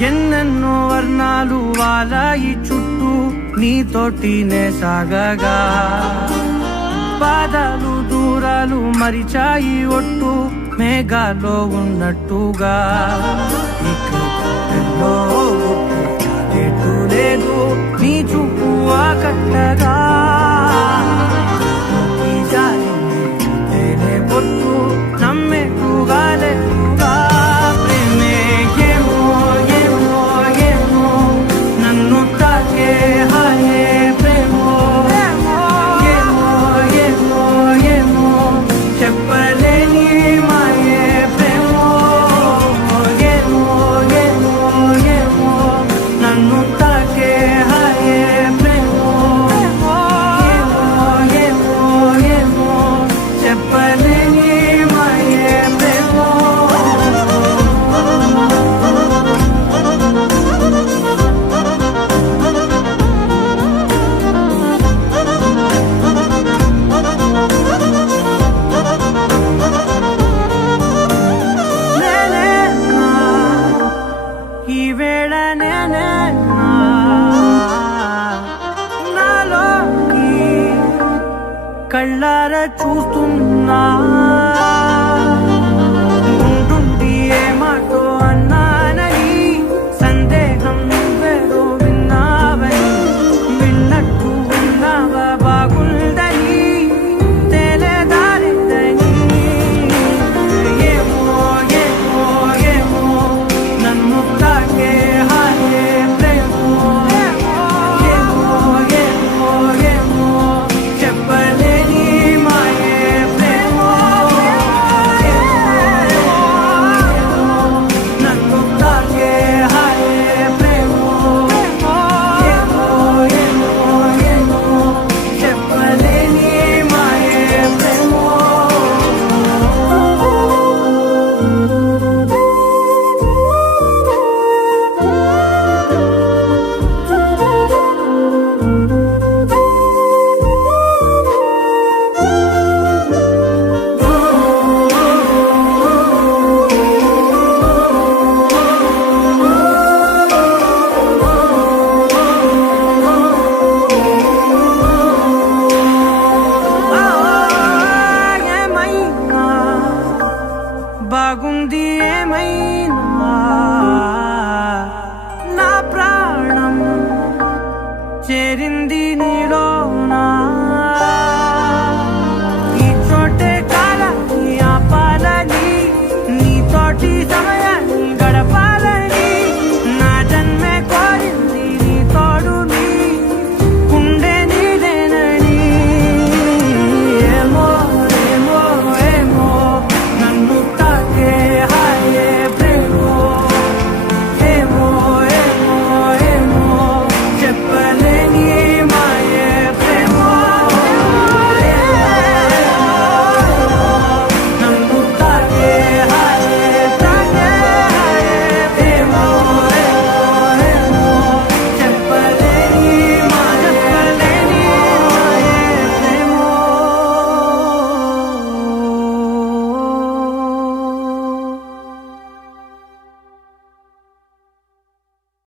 ఎన్నెన్నో వర్ణాలు వాలాయి చుట్టూ నీతోటినే సాగగా పాదాలు దూరాలు మరిచాయి ఒట్టు మేఘాలో ఉన్నట్టుగా లేదు నీ చూపు ఆకట్టగా పొట్టు నమ్మేట్టుగా లేదుగా ప్రేమే ఏమో ఏమో ఏమో నన్ను తాకే హాయే ప్రేమో ఏమో ఏమో ఏమో చెప్పలేని మాయే ప్రేమో ఏమో ఏమో ఏమో నన్ను తాకే హాయే ప్రేమో ఏమో ఏమో ఏమో చెప్పలేని కళ్ళారా చూస్తున్నా